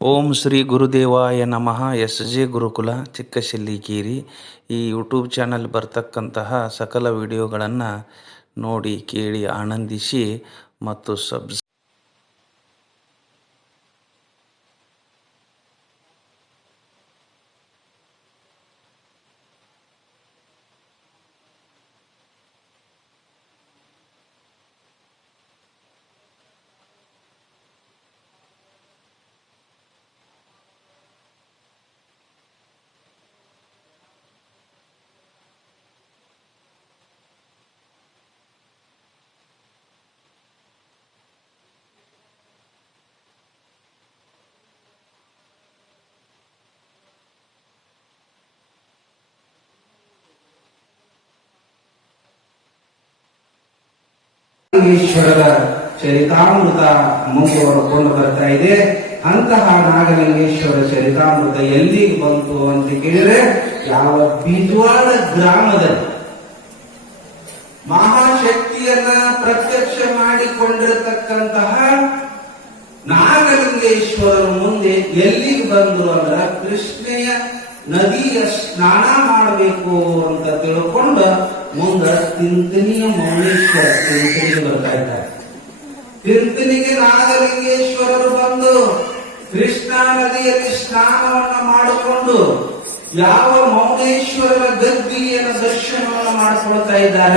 ಓಂ ಶ್ರೀ ಗುರುದೇವಾಯ ನಮಃ. S J ಗುರುಕುಲ ಚಿಕ್ಕಶೆಲ್ಲಿಕೇರಿ ಈ YouTube channel ಬರ್ತಕ್ಕಂತಹ ಸಕಲ ವಿಡಿಯೋಗಳನ್ನು ನೋಡಿ, ಕೇಳಿ, ಆನಂದಿಸಿ ಮತ್ತು ಸಬ್ಸ್ ನಾಗಲಿಂಗೇಶ್ವರರ ಚರಿತಾಮೃತ ಮುಂದುವರೆಕೊಂಡು ಬರ್ತಾ ಇದೆ. ಅಂತಹ ನಾಗಲಿಂಗೇಶ್ವರ ಚರಿತಾಮೃತ ಎಲ್ಲಿಗೆ ಬಂತು ಅಂತ ಕೇಳಿದ್ರೆ ಯಾವ ಬಿಜ್ವಾಡ ಗ್ರಾಮದಲ್ಲಿ. ಮಹಾಶಕ್ತಿಯನ್ನ ಪ್ರತ್ಯಕ್ಷ ಮಾಡಿಕೊಂಡಿರತಕ್ಕಂತಹ ನಾಗಲಿಂಗೇಶ್ವರ ಮುಂದೆ ಎಲ್ಲಿಗೆ ಬಂದ್ರು ಅಂದ್ರ ಕೃಷ್ಣೆಯ ನದಿಯ ಸ್ನಾನ ಮಾಡಬೇಕು ಅಂತ ತಿಳ್ಕೊಂಡು ಮುಂದ ತಿಂತನಿಯ ಮೌನೇಶ್ವರ ಬರ್ತಾ ಇದ್ದಾರೆ. ನಾಗಲಿಂಗೇಶ್ವರರು ಬಂದು ಕೃಷ್ಣಾ ನದಿಯಲ್ಲಿ ಸ್ನಾನವನ್ನ ಮಾಡಿಕೊಂಡು ಯಾವ ಮೌನೇಶ್ವರರ ಗದ್ದಿಯನ್ನು ದರ್ಶನವನ್ನು ಮಾಡಿಕೊಳ್ತಾ ಇದ್ದಾರ?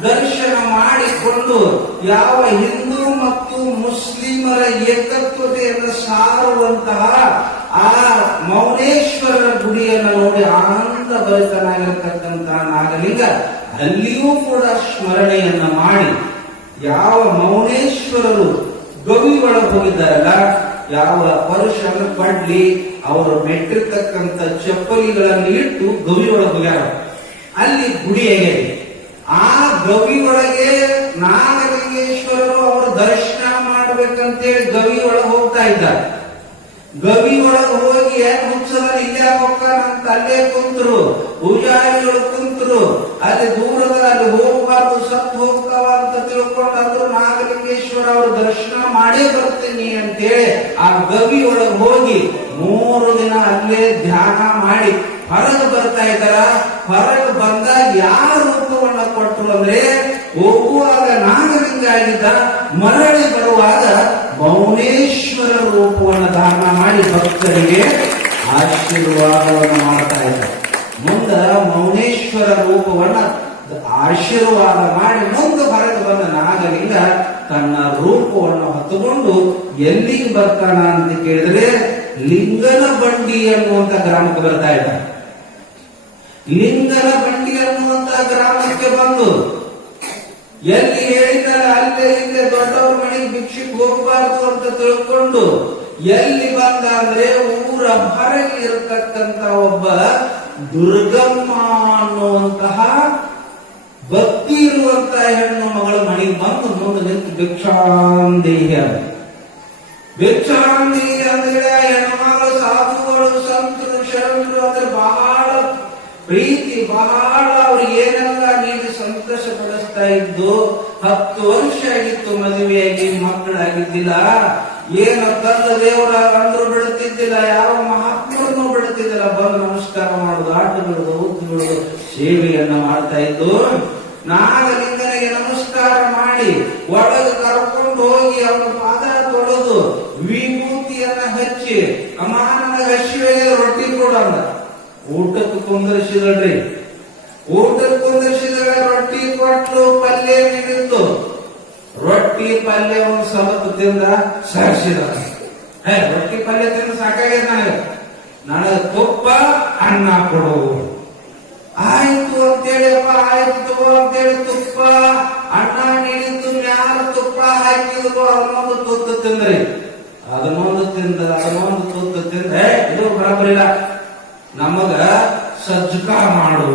ದರ್ಶನ ಮಾಡಿಕೊಂಡು ಯಾವ ಹಿಂದೂ ಮತ್ತು ಮುಸ್ಲಿಮರ ಏಕತ್ವತೆಯನ್ನು ಸಾರುವಂತಹ ಆ ಮೌನೇಶ್ವರರ ಗುಡಿಯನ್ನು ನೋಡಿ ಆನಂದ ಭರಿತನಾಗಿರತಕ್ಕಂತಹ ನಾಗಲಿಂಗ, ಅಲ್ಲಿಯೂ ಕೂಡ ಸ್ಮರಣೆಯನ್ನ ಮಾಡಿ ಯಾವ ಮೌನೇಶ್ವರರು ಗವಿ ಹೋಗಿದ್ದಾರಲ್ಲ, ಯಾವ ಪರುಷನ ಪಡ್ಲಿ ಅವರು ಮೆಟ್ಟಿರ್ತಕ್ಕಂಥ ಚಪ್ಪಲಿಗಳನ್ನು ಇಟ್ಟು ಗವಿ ಒಳಗೆ ಅಲ್ಲಿ ಗುಡಿ ಆ ಗವಿ ಒಳಗೆ ನಾಗಲಿಂಗೇಶ್ವರರು ಅವರು ದರ್ಶನ ಮಾಡ್ಬೇಕಂತೇಳಿ ಗವಿ ಹೋಗ್ತಾ ಇದ್ದಾರೆ. ಗವಿ ಹೋಗಿ ಏನ್ ಹುಚ್ಚದ ಇಲ್ಲೇ ಹೋಗ್ತಾರ ಅಂತ ಅಲ್ಲೇ ಕುಂತರು, ಪೂಜಾರಿಗಳು ಕುಂತರು, ಅಲ್ಲಿ ದೂರದ ಅಲ್ಲಿ ಹೋಗಬಾರ್ದು, ಸತ್ತು ಹೋಗ್ತಾವ ಅಂತ ತಿಳ್ಕೊಂಡ್ರು ಅಂದ್ರು ನಾಗಲಿಂಗೇಶ್ವರ ಅವರು ದರ್ಶನ ಮಾಡೇ ಬರ್ತೀನಿ ಅಂತೇಳಿ ಆ ಗವಿ ಹೋಗಿ ಮೂರು ದಿನ ಅಲ್ಲೇ ಧ್ಯಾನ ಮಾಡಿ ಹೊರಗೆ ಬರ್ತಾ ಇದ್ದಾರ? ಹೊರಗೆ ಬಂದಾಗ ಯಾರ ರೂಪವನ್ನ ಕೊಟ್ಟರು ಅಂದ್ರೆ ಹೋಗುವಾಗ ನಾಗಲಿಂಗ ಆಗಿದ್ದ ಮರಳಿ ಬರುವಾಗ ಮೌನೇಶ್ವರ ರೂಪವನ್ನು ದಾನ ಮಾಡಿ ಭಕ್ತರಿಗೆ ಆಶೀರ್ವಾದವನ್ನು ಮಾಡ್ತಾ ಇದ್ದ. ಮುಂದ ಮೌನೇಶ್ವರ ರೂಪವನ್ನ ಆಶೀರ್ವಾದ ಮಾಡಿ ಮುಂದೆ ಹೊರಗೆ ಬಂದ ನಾಗಲಿಂಗ ತನ್ನ ರೂಪವನ್ನು ಹೊತ್ತುಕೊಂಡು ಎಲ್ಲಿಗೆ ಬರ್ತಾನ ಅಂತ ಕೇಳಿದ್ರೆ ಲಿಂಗನ ಬಂಡಿ ಅನ್ನುವಂತ ಗ್ರಾಮಕ್ಕೆ ಬರ್ತಾ ಇದ್ದಾನೆ. ಲಿಂಗನ ಬಂಡಿ ಅನ್ನುವಂತ ಗ್ರಾಮಕ್ಕೆ ಬಂದು ಎಲ್ಲಿ ಹೇಳಿದ್ದಾರೆ ಅಲ್ಲೇ ಇಲ್ಲೇ ದೊಡ್ಡವ್ರ ಮನೆಗೆ ಭಿಕ್ಷಿಕ್ ಹೋಗಬಾರದು ಅಂತ ತಿಳ್ಕೊಂಡು ಎಲ್ಲಿ ಬಂದ ಅಂದ್ರೆ ಊರ ಹೊರಗೆ ಇರತಕ್ಕಂತ ಒಬ್ಬ ದುರ್ಗಮ್ಮ ಅನ್ನುವಂತಹ ಭಕ್ತಿ ಇರುವಂತಹ ಹೆಣ್ಣು ಮಗಳ ಮನೆಗೆ ಬಂದು ಮುಂದೆ ನಿಂತು ಭಿಕ್ಷಾಂದೇಹ ಭಿಕ್ಷಾಂದೇಹ ಅಂದ್ರೆ ಹೆಣ್ಮಗಳು ಸಾಧುಗಳು, ಸಂತರು, ಶರಣರು ಅಂದ್ರೆ ಬಹಳ ಪ್ರೀತಿ ಬಹಳ ಅವ್ರು ಏನೆಲ್ಲ ನೀಡಿ ಸಂತೋಷ ಪಡಿಸ್ತಾ ಇದ್ದು ಹತ್ತು ವರ್ಷ ಆಗಿತ್ತು ಮದುವೆಯಾಗಿ, ಮಕ್ಕಳಾಗಿದ್ದಿಲ್ಲ. ಏನು ತಂದ ದೇವರ ಅಂದ್ರು ಬಿಡುತ್ತಿದ್ದಿಲ್ಲ, ಯಾವ ಮಹಾತ್ಮರನ್ನು ಬಿಡುತ್ತಿದ್ದಿಲ್ಲ. ಬಂದು ನಮಸ್ಕಾರ ಮಾಡುದು, ಆಟ ಬಿಡುದು ಸೇವೆಯನ್ನ ಮಾಡ್ತಾ ಇದ್ದು ನಾಗಲಿಂಗನಿಗೆ ನಮಸ್ಕಾರ ಮಾಡಿ ಒಳಗೆ ಕರ್ಕೊಂಡು ಹೋಗಿ ಅವನ ಪಾದ ತೊಳೆದು ವಿಭೂತಿಯನ್ನ ಹಚ್ಚಿ ಅಮಾನನ ನನಗೆ ರೊಟ್ಟಿ ಕೊಡಂದ. ಊಟಕ್ಕೆ ಕುಂದರಿಸಿದಳ್ರಿ. ಊಟಕ್ಕೆ ಕುಂದರಿಸಿದ ರೊಟ್ಟಿ ಕೊಟ್ಲು ಪಲ್ಯ ನೀಡಿತ್ತು ರೊಟ್ಟಿ ಪಲ್ಯ ಒಂದು ಸ್ವಲ್ಪ ತಿಂದ ಸರಿಸಿದ ರೊಟ್ಟಿ ಪಲ್ಯ ತಿಂದು ಸಾಕಾಗಿದೆ ನನಗೆ? ನನಗೆ ತುಪ್ಪ ಅನ್ನ ಕೊಡು. ಆಯ್ತು ಅಂತೇಳಿ ಅಪ್ಪ ಆಯ್ತು ಅಂತೇಳಿ ತುಪ್ಪ ಅನ್ನ ನೀಡಿದ್ದು ಮ್ಯಾಲ ತುಪ್ಪ ಹಾಕಿದ್ರು ಅದನ್ನೊಂದು ತುತ್ತು ತಿಂದ್ರಿ. ಅದನ್ನೊಂದು ತಿಂದ ಅದನ್ನೊಂದು ತುತ್ತು ತಿಂದ ಏ, ಇದು ಬರಬರಿಲ್ಲ. ಸಜ್ಜಕ ಮಾಡು.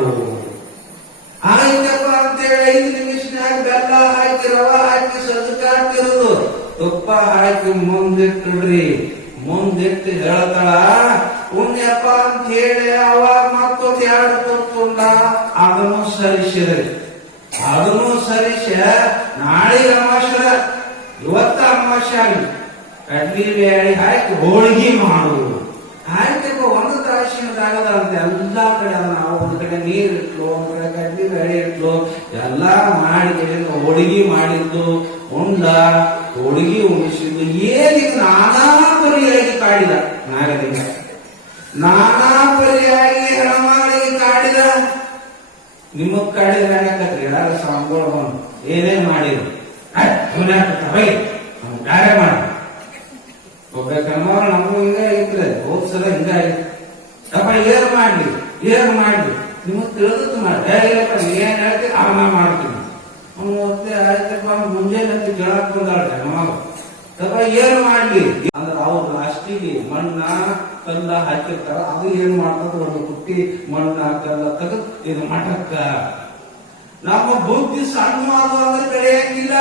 ಆಯ್ತಪ್ಪ ಅಂತೇಳಿ ಐದು ನಿಮಿಷನಾಗ ಬೆಲ್ಲ ಹಾಕಿ, ರವ ಹಾಕಿ ಸಜ್ಜಕ ಹಾಕಿರೋದು. ತುಪ್ಪ ಹಾಕಿ ಮುಂದಿಟ್ಟಿಡ್ರಿ. ಮುಂದಿಟ್ಟು ಹೇಳ್ತಾಳ, ಪುಣ್ಯಪ್ಪ ಅಂತ ಹೇಳಿ ಅವಾಗ ಮತ್ತೊಂದು ಎರಡು ತುತ್ತುಂಡ ಅದನ್ನು ಸರಿಸಿದ್ರಿ ಅದನ್ನು ಸರಿಸ, ನಾಳೆ ಅಮಾವಾಸ್ಯ, ಇವತ್ತ ಆಗಲಿ. ಕಡ್ಲಿ ಬೇಳೆ ಹಾಕಿ ಹೋಳಿಗೆ ಮಾಡುದು ಹಾಕಪ್ಪ ಒಂದು ತಾಸಿನದಾಗದ ಅಂತ ಎಲ್ಲಾ ಕಡೆ ಅದನ್ನ ಒಂದ್ ಕಡೆ ನೀರು ಇಟ್ಲು ಒಂದ್ ಕಡೆ ಕಡ್ಲಿ ಬೆಳೆ ಇಟ್ಲು, ಎಲ್ಲ ಮಾಡಿ ಹೋಳಿಗೆ ಮಾಡಿದ್ದು, ಉಂಡ, ಹೋಳಿಗೆ ಉಣಿಸಿದ್ದು ಏನಿದು ನಾನಾ ಪರಿಯಾಗಿ ಕಾಡಿದ, ನಾಗಲಿಂಗ. ನಾನಾ ಪರಿಯಾಗಿ ಹೆಣಮಾಳಿಗೆ ಕಾಡಿದ. ನಿಮಗ್ ಕಾಡಿದ್ರೆ ಏನಾಗತ್ರಿ ಎಲ್ಲಾರು ಸ್ವಾಮಿಗಳು ಏನೇನ್ ಮಾಡಿದ್ರು. ಕಾರ್ಯ ಮಾಡಿ. ಒಬ್ಬ ನಮಗೂ ಹಿಂಗ ಹೋದ್ ಸಲ ಹಿಂಗ ಅಪ್ಪ ಏರ್ ಮಾಡ್ಲಿ? ಏರ್ ಮಾಡ್ಲಿ? ನಿಮಗ್ ತಿಳಿದದ್ದು ಮಾಡಿ. ಏ, ಇಲ್ಲಪ್ಪ ನೀ ಏನ್ ಹೇಳ್ತಿ ಅಮ್ಮ ಮಾಡ್ತೀನಿ. ಅವ್ನು ಮತ್ತೆ ಆಯ್ತಪ್ಪ ಮುಂಜಾನೆ ಅಂತ ಕೇಳಕ್ ಬಂದಾಳ ನಮಗ ಅಪ್ಪ ಏನ್ ಮಾಡ್ಲಿ? ಅಂದ್ರ ಅವ್ರು ಲಾಸ್ಟಿಗೆ ಮಣ್ಣ ಕಲ್ಲ ಹಾಕಿರ್ತಾರ ಅದು ಏನ್ ಮಾಡ್ತದ ಒಂದು ಕುಟ್ಟಿ ಮಣ್ಣ ಕಲ್ಲ ತೆಗೆದು ಇದು ಮಠಕ್ಕ. ನಮ್ಮ ಬುದ್ಧಿ ಸಣ್ಣವಾದ ಅಂದ್ರೆ ಬೆಳೆಯಂಗಿಲ್ಲ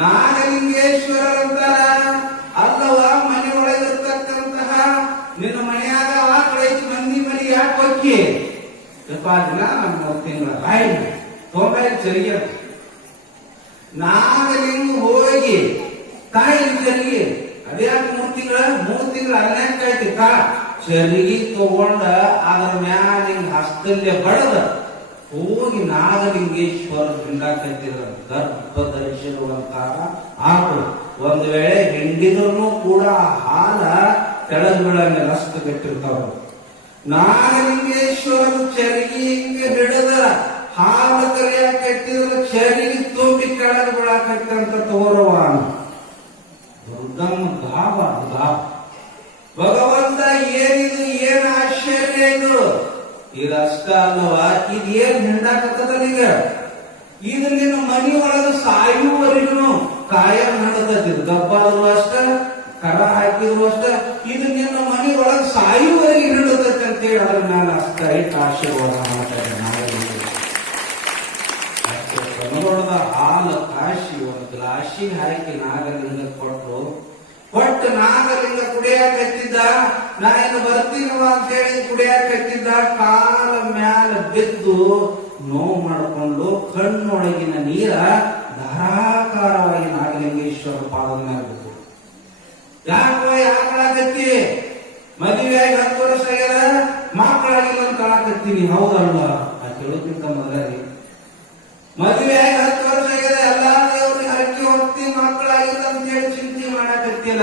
ನಾಗಲಿಂಗೇಶ್ವರರಂತಾರ ಅಲ್ಲವ ಮನೆ ಒಳಗಿರ್ತಕ್ಕಂತಹ ನಿನ್ನ ಮನೆಯಾಗ ಆಕಳ ಐತಿ ಮಂದಿ ಮನೆ ಯಪ್ಪ ದಿನ ನಮ್ಮ ಮೂರು ತಿಂಗಳ ಬಾಯಿ ತೊಂಬೈ ಚರಿಗೆ ನಾಗಲಿಂಗ ಹೋಗಿ, ತಾಯಿ ಚರಿಗೆ ಅದ್ಯಾಕೆ ಮೂರು ತಿಂಗಳ ಮೂರು ತಿಂಗಳ ಅನ್ಯಾಕ ಐತಿ ಕಾ. ಚರಿಗೆ ತಗೊಂಡ, ಅದ್ರ ಮ್ಯಾಲ ಹಿಂಗ್ ಹಸ್ತಲ್ಯ ಬಡದ ಹೋಗಿ ನಾಗಲಿಂಗೇಶ್ವರ ಹಿಂಡಾಕತ್ತಿರ ಗರ್ಭ ಧರಿಸಿರುವಂತಹ ಆಕಳು. ಒಂದು ವೇಳೆ ಹಿಂಡಿದ್ರು ಕೂಡ ಹಾಲ ಹಾಲ ಕೆಳಗುಗಳನ್ನ ರಸ್ತ ಗಟ್ಟಿರ್ತಾವ ನಾಗಲಿಂಗೇಶ್ವರ ಚರಿಗೆ ಹಿಂಗ ಹಿಡದ ಹಾಲ ಕರೆಯ ಕಟ್ಟಿದ್ರ, ಚರಿಗೆ ತುಂಬಿ ಕೆಳಗೆ ಬಿಡಾಕಂತ ತೋರವ ದುರ್ಗಮ್ಮ ಭಗವಂತ ಏನಿದು, ಏನ್ ಆಶ್ಚರ್ಯ ಇದು? ಇದಷ್ಟ ಅಲ್ಲವ ಇದೇನ್ ಹಿಂಡಾಕತ್ತದ ನಿಗ ಇದು ನಿನ್ನ ಮನಿ ಒಳಗ ಸಾಯುವವರೆಗೂ ಕಾಯಂ ನಡೆದದ್ದು. ದಬ್ಬಾದ್ರು ಅಷ್ಟ, ಕರ ಹಾಕಿದ್ರು ಅಷ್ಟ, ಇದು ನಿನ್ನ ಮನಿ ಒಳಗ ಸಾಯುವವರೆಗೆ ಹಿಡಿದತ್ತೆ ಅಂತ ಹೇಳಿ ಅದ್ರ ನಾನು ಅಷ್ಟ ಆಶೀರ್ವಾದ ಮಾಡ್ತಾರೆ ಹಾಲು, ಕಾಶಿ, ಒಂದು ಗ್ಲಾಸಿ ಹಾಕಿ ನಾಗಲಿಂಗ ಕೊಟ್ಟು ಕೊಟ್ಟು ನಾಗಲಿಂಗ ಕುಡಿಯಾಕತ್ತಿದ್ದ ನಾ ಏನು ಬರ್ತೀನವ ಅಂತ ಹೇಳಿ ಕುಡಿಯಾಕತ್ತಿದ್ದ ಕಾಲ ಮ್ಯಾಲ ಬಿದ್ದು ನೋವು ಮಾಡಿಕೊಂಡು ಕಣ್ಣೊಳಗಿನ ನೀರ ಧಾರಾಕಾರವಾಗಿ ನಾಗಲಿಂಗೇಶ್ವರ ಪಾದದ ಮ್ಯಾಲ ಬಿದ್ದು ಯಾಕೋ ಯಾಕಳಾಗತ್ತಿ ಮದುವೆಯಾಗಿ ಹತ್ತು ವರ್ಷ ಆಗ್ಯದ ಮಕ್ಕಳಾಗಿಲ್ಲ ಹೌದ ಹೌದಲ್ವ? ಆ ಕೇಳೋಕ್ಕಿಂತ ಮದುವೆ ಮದುವೆಯಾಗಿ ಹತ್ತು ವರ್ಷ ಆಗಿದೆ ಎಲ್ಲಾ ದೇವ್ರಿಗೆ ಹರಕೆ ಹೊತ್ತಿ ಮಕ್ಕಳಾಗಿಲ್ಲ ಅಂತ ಹೇಳಿ ಚಿಂತೆ ಮಾಡಕತ್ತಿಲ್ಲ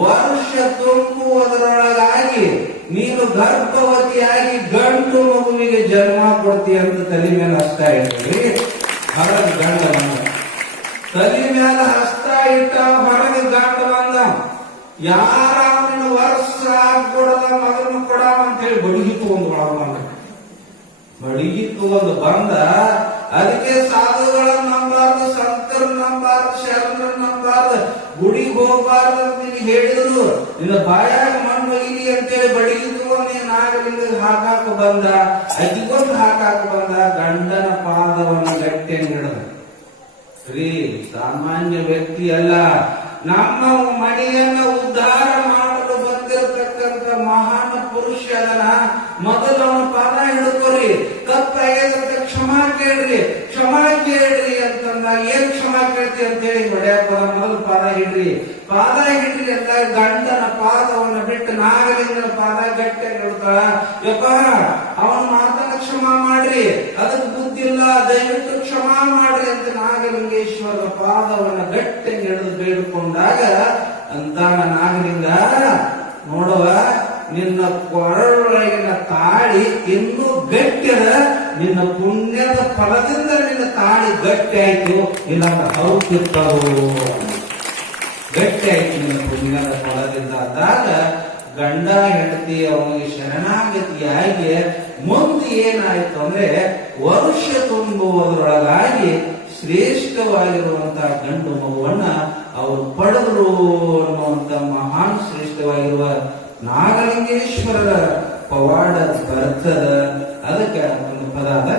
ವರ್ಷ ತುಂಬುವುದರೊಳಗಾಗಿ ನೀನು ಗರ್ಭವತಿಯಾಗಿ ಗಂಡು ಮಗುವಿಗೆ ಜನ್ಮ ಕೊಡ್ತೀಯ ಅಂತ ತಲೆ ಮೇಲೆ ಹಸ್ತ ಇಡ್ತೀವಿ ಹೊರಗೆ ಗಂಡ ಬಂದ ತಲೆ ಮೇಲೆ ಹಸ್ತ ಇಟ್ಟ ಹೊರಗೆ ಗಂಡ ಬಂದ ಯಾರ ಕೊಡದ ಮಗನ ಕೊಡ ಅಂತ ಹೇಳಿ ಬಡಗಿ ತಗೊಂಡು ಬಂದ. ಬಡಿಗಿ ತಗೊಂಡು ಬಂದ, ಅದಕ್ಕೆ ಸಾಧುಗಳನ್ನ ನಂಬಾರ್ದು ಸಂತರ ನಂಬಾರ್ದು ಶರಣರ ನಂಬಾರ್ದು, ಗುಡಿಗೆ ಹೋಗಬಾರ್ದು ಅಂತ ನಿನಗೆ ಹೇಳಿದ್ರು. ನಿನ್ನ ಬಾಯಾಗ ಮಣ್ಣು ಇಲ್ಲಿ ಅಂತೇಳಿ ಬಡಿಗಿ ತಗೊಂಡು ನೀನ್ ಹಾಕಾಕ ಬಂದ. ಅಜಿಗೊಂದು ಹಾಕಾಕ ಬಂದ, ಗಂಡನ ಪಾದವನ್ನು ಗಟ್ಟಿ ಹಿಡಿದ. ರೀ, ಸಾಮಾನ್ಯ ವ್ಯಕ್ತಿ ಅಲ್ಲ. ನಮ್ಮ ಮನೆಯನ್ನ ಉದ್ಧಾರ ಬಂದಿರತಕ್ಕಂತ ಮಹಾನ್ ಪುರುಷ ಮೊದಲು ಅವನ ಪಾದ ಹಿಡ್ಕೋರಿ ಏನಂತ ಕ್ಷಮಾ ಕೇಳ್ರಿ. ಕ್ಷಮಾ ಕೇಳ್ರಿ ಅಂತಂದ ಏನ್ ಕ್ಷಮಾ ಕೇಳ್ತಿ ಅಂತೇಳಿ ಹೊಡ್ಯಾಕ ಮೊದಲು ಪಾದ ಹಿಡ್ರಿ. ಪಾದ ಹಿಡ್ರಿ ಅಂತ ಗಂಡನ ಪಾದವನ್ನ ಬಿಟ್ಟು ನಾಗಲಿಂಗನ ಪಾದ ಗಟ್ಟಿಯಾಗಿ ಹಿಡ್ತಾಳ ಅವನ ಮಾತನ್ನ ಕ್ಷಮಾ ಮಾಡ್ರಿ. ಅದಕ್ಕೆ ಬುದ್ಧಿ ಇಲ್ಲ ದಯವಿಟ್ಟು ಕ್ಷಮಾ ಮಾಡ್ರಿ ಅಂತ ನಾಗಲಿಂಗೇಶ್ವರನ ಪಾದವನ್ನ ಗಟ್ಟಿಯಾಗಿ ಹಿಡಿದು ಬೇಡಿಕೊಂಡಾಗ ಅಂತಾನ ನಾಗಲಿಂಗ, ನೋಡುವ. ನಿನ್ನ ಕೊರಳೊಳಗಿನ ತಾಳಿ ಇನ್ನೂ ಗಟ್ಟಿಯದ ನಿನ್ನ ಪುಣ್ಯದ ಫಲದಿಂದ ನಿನ್ನ ತಾಳಿ ಗಟ್ಟಿ ಆಯ್ತು. ಇಲ್ಲ ಹೌದಿರ್ತಾವು ಗಟ್ಟಿ ಆಯ್ತು ನಿನ್ನ ಪುಣ್ಯದ ಫಲದಿಂದ. ಆದಾಗ ಗಂಡ ಹೆಂಡತಿ ಅವನಿಗೆ ಶರಣಾಗತಿಯಾಗಿ ಮುಂದೆ ಏನಾಯ್ತು ಅಂದ್ರೆ ವರುಷ ತುಂಬುವುದರೊಳಗಾಗಿ ಶ್ರೇಷ್ಠವಾಗಿರುವಂತಹ ಗಂಡು ಮಗುವನ್ನ ಅವರು ಪಡೆದರು ಅನ್ನುವಂತ ಮಹಾನ್ ಶ್ರೇಷ್ಠವಾಗಿರುವ ನಾಗಲಿಂಗೇಶ್ವರರ ಪವಾಡ ಬರ್ತದ ಅದಕ್ಕೆ ಒಂದು ಪದ ಅದ